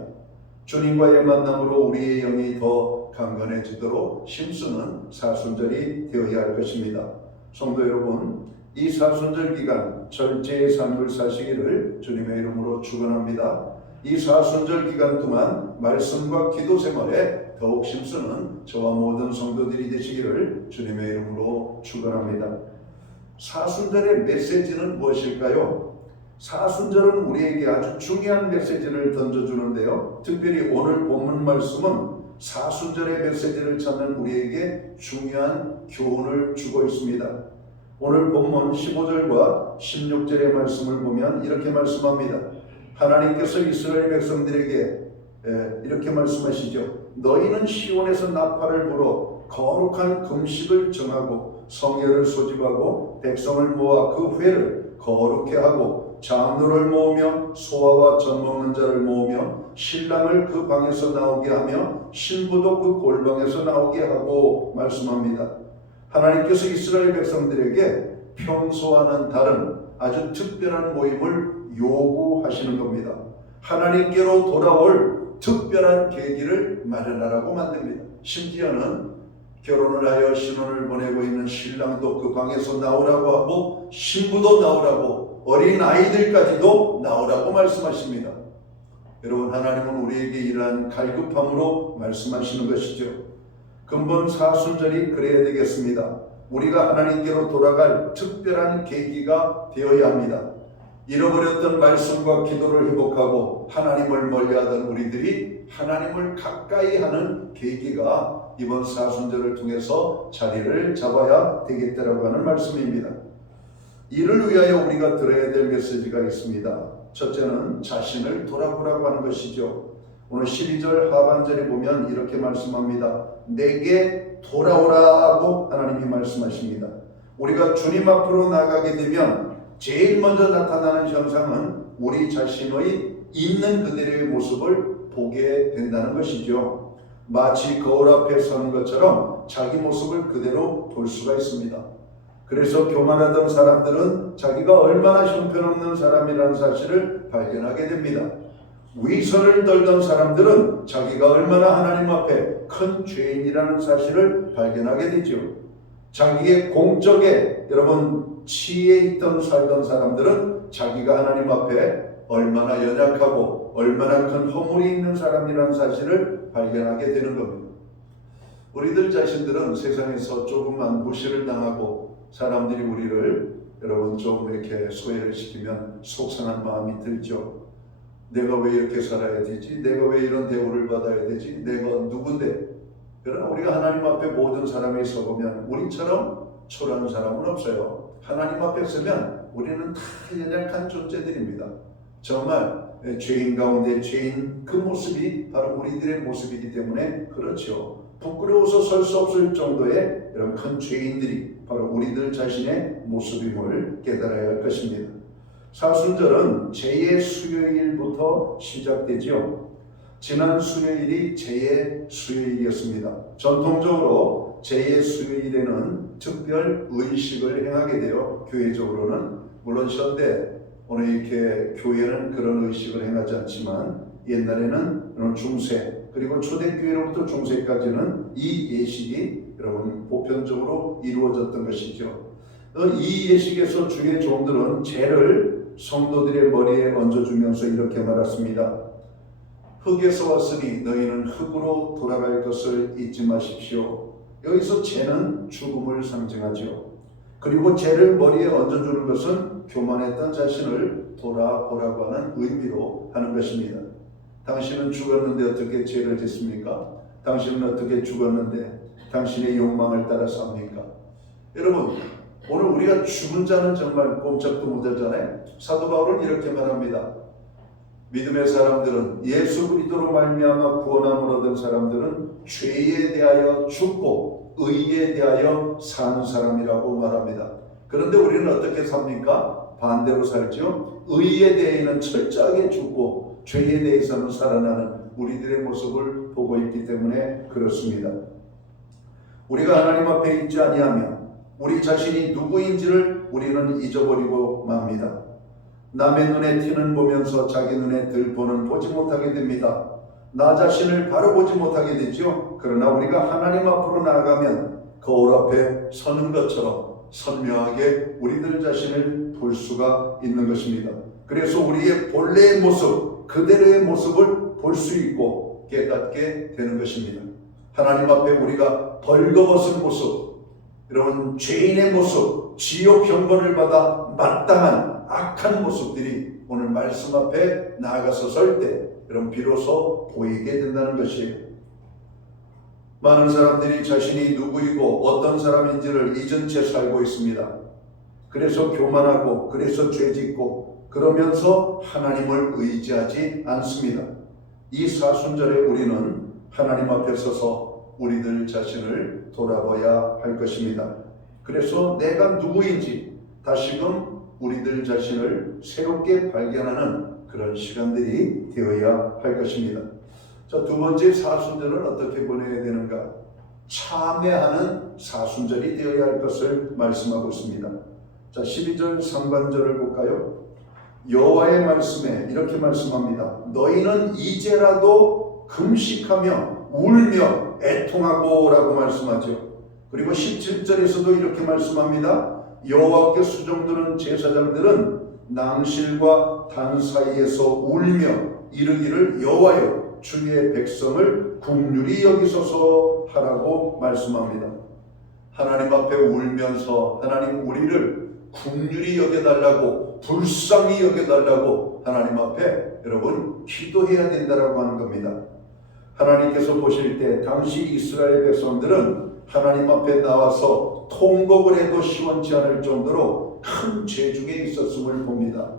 주님과의 만남으로 우리의 영이 더 강건해지도록 힘쓰는 사순절이 되어야 할 것입니다. 성도 여러분, 이 사순절 기간 절제의 삶을 사시기를 주님의 이름으로 축원합니다. 이 사순절 기간 동안 말씀과 기도 생활에 더욱 힘쓰는 저와 모든 성도들이 되시기를 주님의 이름으로 축원합니다. 사순절의 메시지는 무엇일까요? 사순절은 우리에게 아주 중요한 메시지를 던져주는데요. 특별히 오늘 본문 말씀은 사순절의 메시지를 찾는 우리에게 중요한 교훈을 주고 있습니다. 오늘 본문 15절과 16절의 말씀을 보면 이렇게 말씀합니다. 하나님께서 이스라엘 백성들에게 이렇게 말씀하시죠. 너희는 시온에서 나팔을 불어 거룩한 금식을 정하고 성회를 소집하고 백성을 모아 그 회를 거룩해 하고 장로를 모으며 소아와 젖 먹는 자를 모으며 신랑을 그 방에서 나오게 하며 신부도 그 골방에서 나오게 하고 말씀합니다. 하나님께서 이스라엘 백성들에게 평소와는 다른 아주 특별한 모임을 요구하시는 겁니다. 하나님께로 돌아올 특별한 계기를 마련하라고 만듭니다. 심지어는 결혼을 하여 신혼을 보내고 있는 신랑도 그 방에서 나오라고 하고 신부도 나오라고 어린 아이들까지도 나오라고 말씀하십니다. 여러분 하나님은 우리에게 이러한 갈급함으로 말씀하시는 것이죠. 근본 사순절이 그래야 되겠습니다. 우리가 하나님께로 돌아갈 특별한 계기가 되어야 합니다. 잃어버렸던 말씀과 기도를 회복하고 하나님을 멀리하던 우리들이 하나님을 가까이 하는 계기가 이번 사순절을 통해서 자리를 잡아야 되겠다라고 하는 말씀입니다. 이를 위하여 우리가 들어야 될 메시지가 있습니다. 첫째는 자신을 돌아보라고 하는 것이죠. 오늘 12절 하반절에 보면 이렇게 말씀합니다. 내게 돌아오라고 하나님이 말씀하십니다. 우리가 주님 앞으로 나가게 되면 제일 먼저 나타나는 현상은 우리 자신의 있는 그대로의 모습을 보게 된다는 것이죠. 마치 거울 앞에 서는 것처럼 자기 모습을 그대로 볼 수가 있습니다. 그래서 교만하던 사람들은 자기가 얼마나 형편없는 사람이라는 사실을 발견하게 됩니다. 위선을 떨던 사람들은 자기가 얼마나 하나님 앞에 큰 죄인이라는 사실을 발견하게 되죠. 자기의 공적에 여러분 치에 있던 살던 사람들은 자기가 하나님 앞에 얼마나 연약하고 얼마나 큰 허물이 있는 사람이라는 사실을 발견하게 되는 겁니다. 우리들 자신들은 세상에서 조금만 무시를 당하고 사람들이 우리를 여러분 좀 이렇게 소외를 시키면 속상한 마음이 들죠. 내가 왜 이렇게 살아야 되지? 내가 왜 이런 대우를 받아야 되지? 내가 누군데? 그러나 우리가 하나님 앞에 모든 사람이 서보면 우리처럼 초라한 사람은 없어요. 하나님 앞에 서면 우리는 다 연약한 존재들입니다. 정말 죄인 가운데 죄인, 그 모습이 바로 우리들의 모습이기 때문에 그렇죠. 부끄러워서 설 수 없을 정도의 이런 큰 죄인들이 바로 우리들 자신의 모습임을 깨달아야 할 것입니다. 사순절은 제의 수요일부터 시작되지요. 지난 수요일이 제의 수요일이었습니다. 전통적으로 제의 수요일에는 특별 의식을 행하게 돼요. 교회적으로는. 물론 현대 오늘 이렇게 교회는 그런 의식을 행하지 않지만 옛날에는 중세 그리고 초대교회로부터 중세까지는 이 예식이 여러분 보편적으로 이루어졌던 것이죠. 이 예식에서 주의 종들은 죄를 성도들의 머리에 얹어주면서 이렇게 말했습니다. 흙에서 왔으니 너희는 흙으로 돌아갈 것을 잊지 마십시오. 여기서 죄는 죽음을 상징하죠. 그리고 죄를 머리에 얹어주는 것은 교만했던 자신을 돌아보라고 하는 의미로 하는 것입니다. 당신은 죽었는데 어떻게 죄를 짓습니까? 당신은 어떻게 죽었는데 당신의 욕망을 따라 삽니까? 여러분, 오늘 우리가 죽은 자는 정말 꼼짝도 못하잖아요. 사도 바울은 이렇게 말합니다. 믿음의 사람들은 예수 그리스도로 말미암아 구원함을 얻은 사람들은 죄에 대하여 죽고 의에 대하여 사는 사람이라고 말합니다. 그런데 우리는 어떻게 삽니까? 반대로 살죠. 의에 대해서는 철저하게 죽고 죄에 대해서는 살아나는 우리들의 모습을 보고 있기 때문에 그렇습니다. 우리가 하나님 앞에 있지 아니하면 우리 자신이 누구인지를 우리는 잊어버리고 맙니다. 남의 눈에 티는 보면서 자기 눈에 들보는 보지 못하게 됩니다. 나 자신을 바로 보지 못하게 되죠. 그러나 우리가 하나님 앞으로 나아가면 거울 앞에 서는 것처럼 선명하게 우리들 자신을 볼 수가 있는 것입니다. 그래서 우리의 본래의 모습, 그대로의 모습을 볼 수 있고 깨닫게 되는 것입니다. 하나님 앞에 우리가 벌거벗은 모습, 이런 죄인의 모습, 지옥 형벌을 받아 마땅한 악한 모습들이 오늘 말씀 앞에 나아가서 설 때 여러분 비로소 보이게 된다는 것이에요. 많은 사람들이 자신이 누구이고 어떤 사람인지를 잊은 채 살고 있습니다. 그래서 교만하고 그래서 죄짓고 그러면서 하나님을 의지하지 않습니다. 이 사순절에 우리는 하나님 앞에 서서 우리들 자신을 돌아봐야 할 것입니다. 그래서 내가 누구인지 다시금 우리들 자신을 새롭게 발견하는 그런 시간들이 되어야 할 것입니다. 자, 두 번째 사순절은 어떻게 보내야 되는가? 참회하는 사순절이 되어야 할 것을 말씀하고 있습니다. 자, 12절 상반절을 볼까요? 여호와의 말씀에 이렇게 말씀합니다. 너희는 이제라도 금식하며 울며 애통하고 라고 말씀하죠. 그리고 17절에서도 이렇게 말씀합니다. 여호와께 수종드는 제사장들은 낭실과 단 사이에서 울며 이르기를 여호와여 주의 백성을 긍휼히 여기소서 하라고 말씀합니다. 하나님 앞에 울면서 하나님 우리를 긍휼히 여겨달라고 불쌍히 여겨달라고 하나님 앞에 여러분 기도해야 된다라고 하는 겁니다. 하나님께서 보실 때 당시 이스라엘 백성들은 하나님 앞에 나와서 통곡을 해도 시원치 않을 정도로 큰 죄 중에 있었음을 봅니다.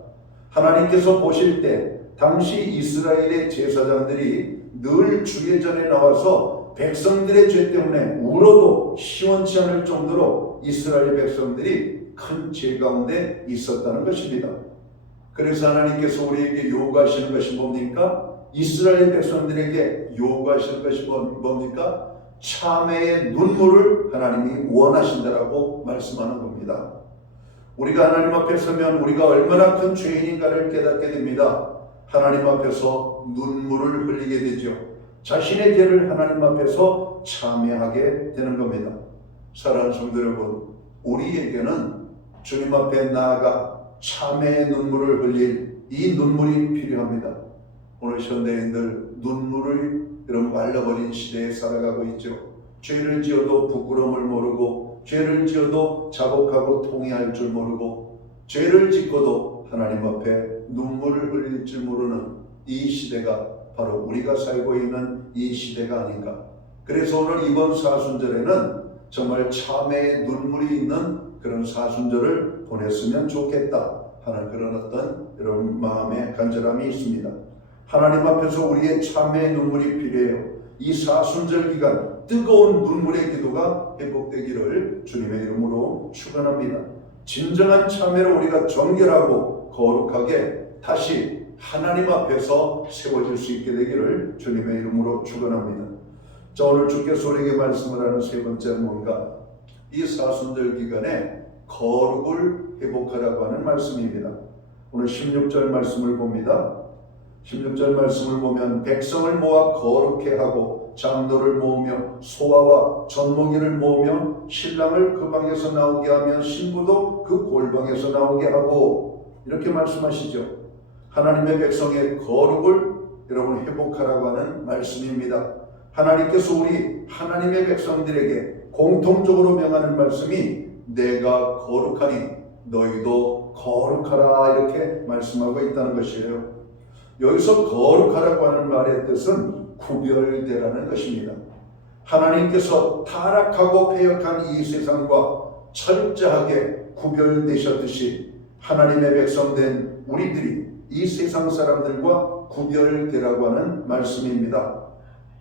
하나님께서 보실 때 당시 이스라엘의 제사장들이 늘 주의 전에 나와서 백성들의 죄 때문에 울어도 시원치 않을 정도로 이스라엘 백성들이 큰 죄 가운데 있었다는 것입니다. 그래서 하나님께서 우리에게 요구하시는 것이 뭡니까? 이스라엘 백성들에게 요구하시는 것이 뭡니까? 참회의 눈물을 하나님이 원하신다라고 말씀하는 겁니다. 우리가 하나님 앞에 서면 우리가 얼마나 큰 죄인인가를 깨닫게 됩니다. 하나님 앞에서 눈물을 흘리게 되죠. 자신의 죄를 하나님 앞에서 참회하게 되는 겁니다. 사랑하는 성도 여러분, 우리에게는 주님 앞에 나아가 참회의 눈물을 흘릴 이 눈물이 필요합니다. 오늘 현대인들 눈물을 이런 말라버린 시대에 살아가고 있죠. 죄를 지어도 부끄러움을 모르고 죄를 지어도 자복하고 통회할 줄 모르고 죄를 짓고도 하나님 앞에 눈물을 흘릴 줄 모르는 이 시대가 바로 우리가 살고 있는 이 시대가 아닌가. 그래서 오늘 이번 사순절에는 정말 참회의 눈물이 있는 그런 사순절을 보냈으면 좋겠다 하는 그런 어떤 이런 마음의 간절함이 있습니다. 하나님 앞에서 우리의 참회의 눈물이 필요해요. 이 사순절 기간 뜨거운 눈물의 기도가 회복되기를 주님의 이름으로 축원합니다. 진정한 참회로 우리가 정결하고 거룩하게 다시 하나님 앞에서 세워질 수 있게 되기를 주님의 이름으로 축원합니다. 자, 오늘 주께서 우리에게 말씀을 하는 세 번째는 뭔가? 이 사순절 기간에 거룩을 회복하라고 하는 말씀입니다. 오늘 16절 말씀을 봅니다. 16절 말씀을 보면 백성을 모아 거룩해 하고 장로를 모으며 소아와 젖먹이를 모으며 신랑을 그 방에서 나오게 하며 신부도 그 골방에서 나오게 하고, 이렇게 말씀하시죠. 하나님의 백성의 거룩을 여러분 회복하라고 하는 말씀입니다. 하나님께서 우리 하나님의 백성들에게 공통적으로 명하는 말씀이 내가 거룩하니 너희도 거룩하라, 이렇게 말씀하고 있다는 것이에요. 여기서 거룩하라고 하는 말의 뜻은 구별되라는 것입니다. 하나님께서 타락하고 패역한 이 세상과 철저하게 구별되셨듯이 하나님의 백성된 우리들이 이 세상 사람들과 구별되라고 하는 말씀입니다.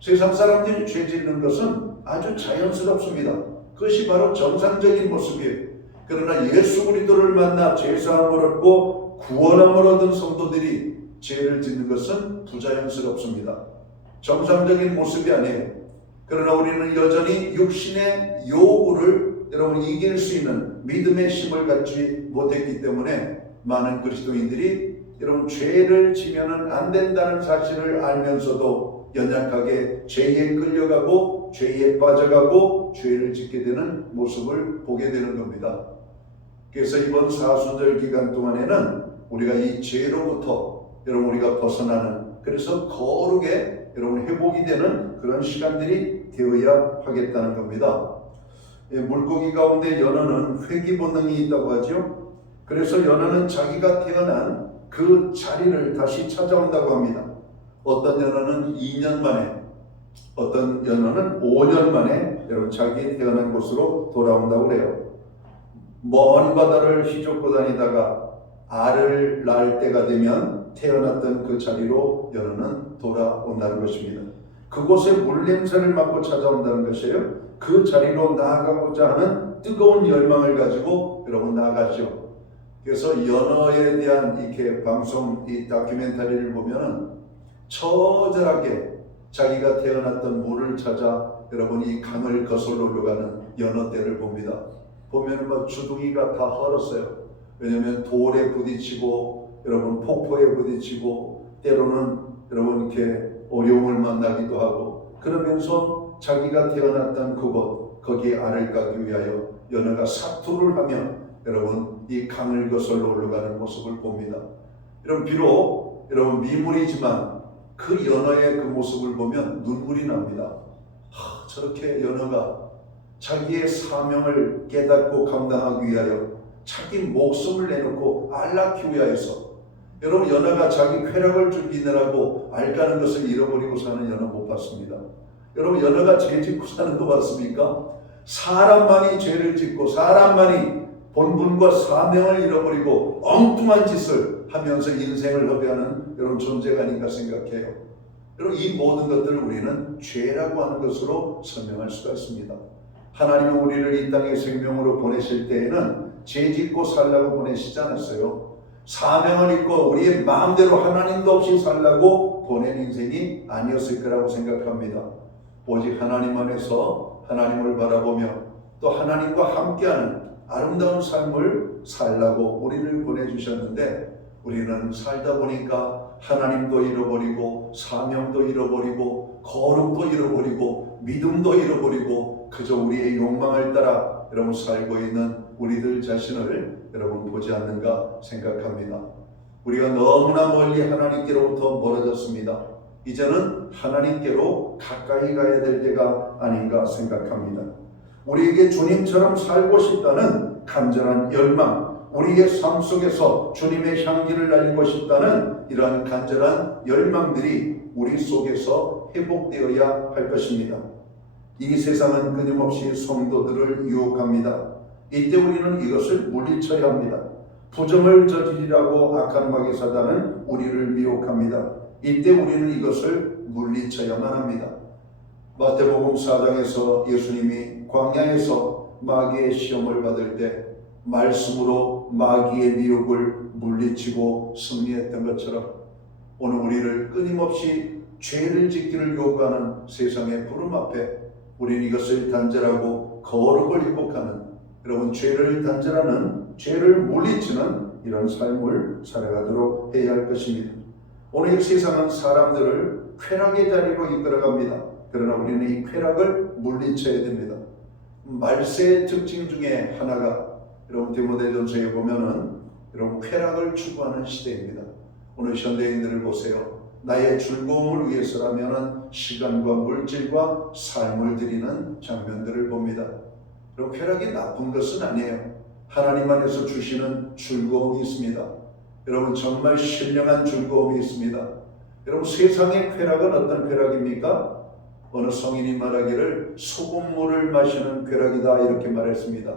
세상 사람들이 죄 짓는 것은 아주 자연스럽습니다. 그것이 바로 정상적인 모습이에요. 그러나 예수 그리스도를 만나 죄사함을 얻고 구원함을 얻은 성도들이 죄를 짓는 것은 부자연스럽습니다. 정상적인 모습이 아니에요. 그러나 우리는 여전히 육신의 요구를 여러분 이길 수 있는 믿음의 힘을 갖지 못했기 때문에 많은 그리스도인들이 여러분 죄를 지면은 안 된다는 사실을 알면서도 연약하게 죄에 끌려가고 죄에 빠져가고 죄를 짓게 되는 모습을 보게 되는 겁니다. 그래서 이번 사순절 기간 동안에는 우리가 이 죄로부터 여러분 우리가 벗어나는, 그래서 거룩에 여러분 회복이 되는 그런 시간들이 되어야 하겠다는 겁니다. 물고기 가운데 연어는 회귀 본능이 있다고 하죠. 그래서 연어는 자기가 태어난 그 자리를 다시 찾아온다고 합니다. 어떤 연어는 2년 만에, 어떤 연어는 5년 만에 여러분 자기 태어난 곳으로 돌아온다고 그래요. 먼 바다를 휘젓고 다니다가 알을 낳을 때가 되면 태어났던 그 자리로 연어는 돌아온다는 것입니다. 그곳에 물냄새를 맡고 찾아온다는 것이에요. 그 자리로 나아가고자 하는 뜨거운 열망을 가지고 여러분 나아가죠. 그래서 연어에 대한 이렇게 방송, 이 다큐멘터리를 보면은 처절하게 자기가 태어났던 물을 찾아 여러분 이 강을 거슬러 올라가는 연어떼를 봅니다. 보면 뭐 주둥이가 다 헐었어요. 왜냐하면 돌에 부딪히고 여러분 폭포에 부딪히고 때로는 여러분 이렇게 어려움을 만나기도 하고, 그러면서 자기가 태어났던 그곳 거기에 알을 까기 위하여 연어가 사투를 하며 여러분 이 강을 거슬러 올라가는 모습을 봅니다. 여러분 비록 여러분 미물이지만 그 연어의 그 모습을 보면 눈물이 납니다. 저렇게 연어가 자기의 사명을 깨닫고 감당하기 위하여 자기 목숨을 내놓고 알 낳기 위하여서, 여러분 연어가 자기 쾌락을 즐기느라고 알 까는 것을 잃어버리고 사는 연어 못 봤습니다. 여러분 연어가 죄 짓고 사는 거 봤습니까? 사람만이 죄를 짓고 사람만이 본분과 사명을 잃어버리고 엉뚱한 짓을 하면서 인생을 허비하는 여러분 존재가 아닌가 생각해요. 여러분 이 모든 것들을 우리는 죄라고 하는 것으로 설명할 수가 있습니다. 하나님은 우리를 이 땅의 생명으로 보내실 때에는 죄 짓고 살라고 보내시지 않았어요. 사명을 잊고 우리의 마음대로 하나님도 없이 살라고 보낸 인생이 아니었을 거라고 생각합니다. 오직 하나님 안에서 하나님을 바라보며 또 하나님과 함께하는 아름다운 삶을 살라고 우리를 보내주셨는데, 우리는 살다 보니까 하나님도 잃어버리고 사명도 잃어버리고 거룩도 잃어버리고 믿음도 잃어버리고 그저 우리의 욕망을 따라 여러분 살고 있는 우리들 자신을 여러분 보지 않는가 생각합니다. 우리가 너무나 멀리 하나님께로부터 멀어졌습니다. 이제는 하나님께로 가까이 가야 될 때가 아닌가 생각합니다. 우리에게 주님처럼 살고 싶다는 간절한 열망, 우리의 삶 속에서 주님의 향기를 날리고 싶다는 이러한 간절한 열망들이 우리 속에서 회복되어야 할 것입니다. 이 세상은 끊임없이 성도들을 유혹합니다. 이때 우리는 이것을 물리쳐야 합니다. 부정을 저지르라고 악한 마귀 사단은 우리를 미혹합니다. 이때 우리는 이것을 물리쳐야만 합니다. 마태복음 4장에서 예수님이 광야에서 마귀의 시험을 받을 때 말씀으로 마귀의 미혹을 물리치고 승리했던 것처럼 오늘 우리를 끊임없이 죄를 짓기를 요구하는 세상의 부름 앞에 우리는 이것을 단절하고 거룩을 회복하는, 여러분, 죄를 단절하는, 죄를 물리치는 이런 삶을 살아가도록 해야 할 것입니다. 오늘 이 세상은 사람들을 쾌락의 자리로 이끌어갑니다. 그러나 우리는 이 쾌락을 물리쳐야 됩니다. 말세의 특징 중에 하나가, 여러분, 디모데전서에 보면은 여러분 쾌락을 추구하는 시대입니다. 오늘 현대인들을 보세요. 나의 즐거움을 위해서라면 시간과 물질과 삶을 드리는 장면들을 봅니다. 그럼 쾌락이 나쁜 것은 아니에요. 하나님 안에서 주시는 즐거움이 있습니다. 여러분, 정말 신령한 즐거움이 있습니다. 여러분, 세상의 쾌락은 어떤 쾌락입니까? 어느 성인이 말하기를 소금물을 마시는 쾌락이다 이렇게 말했습니다.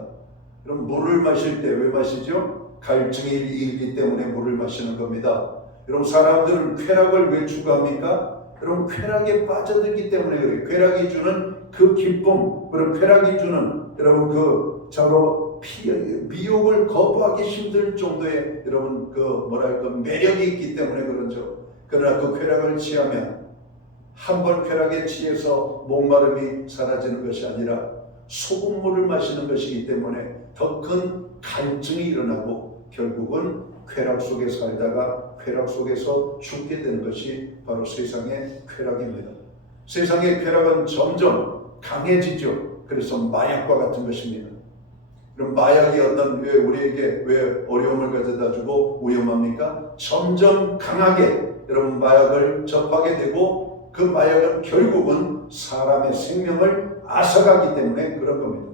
그럼 물을 마실 때 왜 마시죠? 갈증이 일기 때문에 물을 마시는 겁니다. 여러분, 사람들은 쾌락을 왜 추구합니까? 여러분, 쾌락에 빠져들기 때문에 그래요. 쾌락이 주는 그 기쁨, 그런 쾌락이 주는 여러분 그 자로 미혹을 거부하기 힘들 정도의 여러분 그 뭐랄까 매력이 있기 때문에 그렇죠. 그러나 그 쾌락을 취하면 한 번 쾌락에 취해서 목마름이 사라지는 것이 아니라 소금물을 마시는 것이기 때문에 더 큰 갈증이 일어나고 결국은 쾌락 속에 살다가 쾌락 속에서 죽게 되는 것이 바로 세상의 쾌락입니다. 세상의 쾌락은 점점 강해지죠. 그래서 마약과 같은 것입니다. 그럼 마약이 왜 우리에게 왜 어려움을 가져다 주고 위험합니까? 점점 강하게 여러분 마약을 접하게 되고 그 마약은 결국은 사람의 생명을 앗아가기 때문에 그런 겁니다.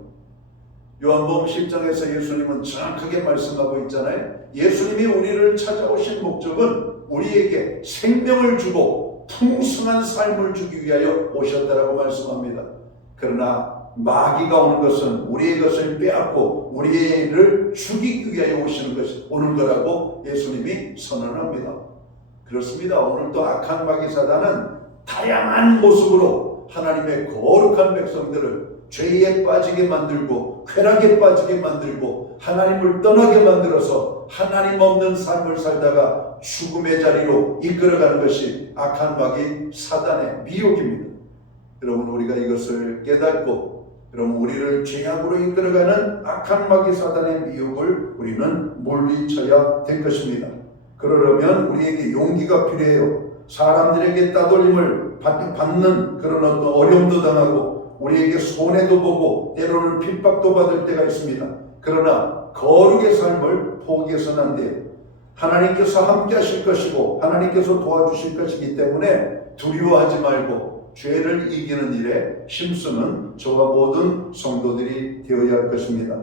요한복음 10장에서 예수님은 정확하게 말씀하고 있잖아요. 예수님이 우리를 찾아오신 목적은 우리에게 생명을 주고 풍성한 삶을 주기 위하여 오셨다라고 말씀합니다. 그러나 마귀가 오는 것은 우리의 것을 빼앗고 우리를 죽이기 위하여 오는 거라고 예수님이 선언합니다. 그렇습니다. 오늘도 악한 마귀 사단은 다양한 모습으로 하나님의 거룩한 백성들을 죄에 빠지게 만들고 쾌락에 빠지게 만들고 하나님을 떠나게 만들어서 하나님 없는 삶을 살다가 죽음의 자리로 이끌어가는 것이 악한 마귀 사단의 미혹입니다. 여러분, 우리가 이것을 깨닫고 여러분 우리를 죄악으로 이끌어가는 악한 마귀 사단의 미혹을 우리는 물리쳐야 될 것입니다. 그러려면 우리에게 용기가 필요해요. 사람들에게 따돌림을 받는 그런 어떤 어려움도 당하고 우리에게 손해도 보고 때로는 핍박도 받을 때가 있습니다. 그러나 거룩의 삶을 포기해서는 안 돼요. 하나님께서 함께 하실 것이고 하나님께서 도와주실 것이기 때문에 두려워하지 말고 죄를 이기는 일에 힘쓰는 저와 모든 성도들이 되어야 할 것입니다.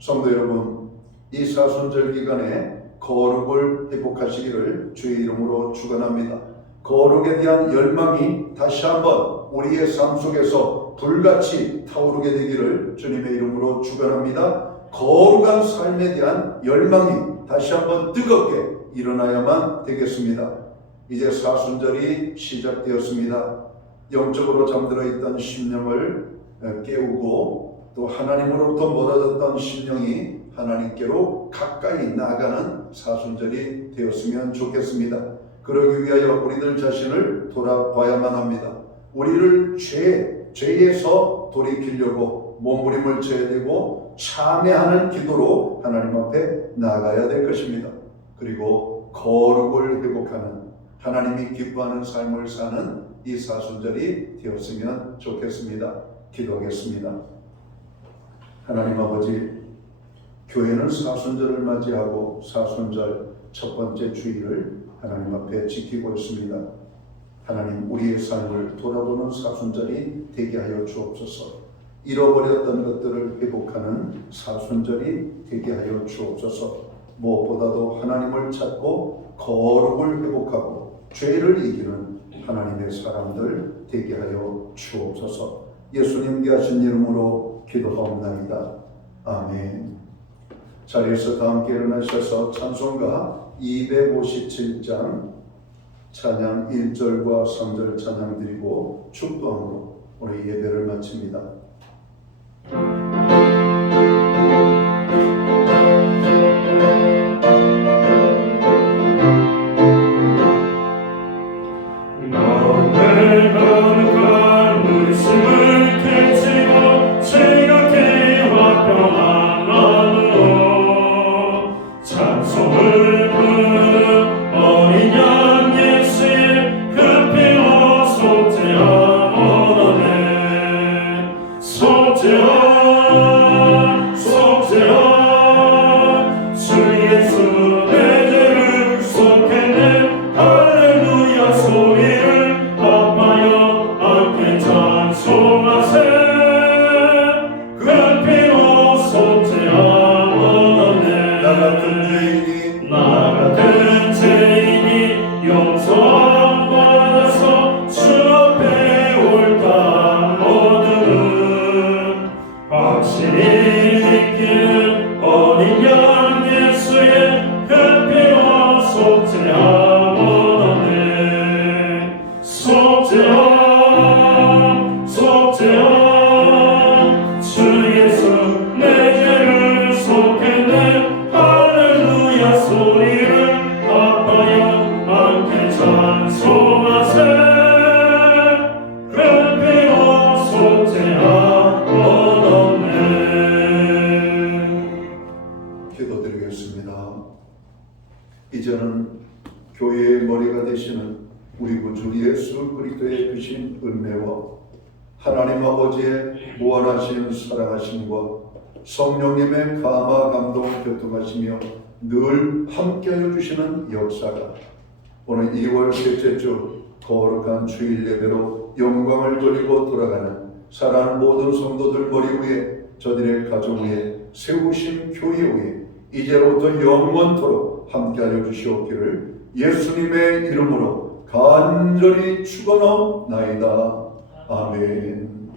성도 여러분, 이 사순절 기간에 거룩을 회복하시기를 주의 이름으로 축원합니다. 거룩에 대한 열망이 다시 한번 우리의 삶 속에서 불같이 타오르게 되기를 주님의 이름으로 축원합니다. 거룩한 삶에 대한 열망이 다시 한번 뜨겁게 일어나야만 되겠습니다. 이제 사순절이 시작되었습니다. 영적으로 잠들어 있던 심령을 깨우고 또 하나님으로부터 멀어졌던 심령이 하나님께로 가까이 나가는 사순절이 되었으면 좋겠습니다. 그러기 위하여 우리들 자신을 돌아봐야만 합니다. 우리를 죄에서 돌이키려고 몸부림을 쳐야 되고 참회하는 기도로 하나님 앞에 나아가야 될 것입니다. 그리고 거룩을 회복하는 하나님이 기뻐하는 삶을 사는 이 사순절이 되었으면 좋겠습니다. 기도하겠습니다. 하나님 아버지, 교회는 사순절을 맞이하고 사순절 첫 번째 주일을 하나님 앞에 지키고 있습니다. 하나님, 우리의 삶을 돌아보는 사순절이 되게 하여 주옵소서. 잃어버렸던 것들을 회복하는 사순절이 되게 하여 주옵소서. 무엇보다도 하나님을 찾고 거룩을 회복하고 죄를 이기는 하나님의 사람들 되게 하여 주옵소서. 예수님께 하신 이름으로 기도하옵나이다. 아멘. 자리에서 다 함께 일어나셔서 찬송가 257장 찬양 1절과 3절 찬양 드리고 축도함으로 오늘 예배를 마칩니다. 기도드리겠습니다. 이제는 교회의 머리가 되시는 우리 구주 예수 그리스도의 크신 은혜와 하나님 아버지의 무한하신 사랑하심과 성령님의 감화 감동 교통하시며 늘 함께하여 주시는 역사가 오늘 2월 셋째 주 거룩한 주일 예배로 영광을 돌리고 돌아가는 사랑하는 모든 성도들 머리 위에 저들의 가정 위에 세우신 교회 위에 이제로부터 영원토록 함께하여 주시옵기를 예수님의 이름으로 간절히 축원하옵나이다. 아멘.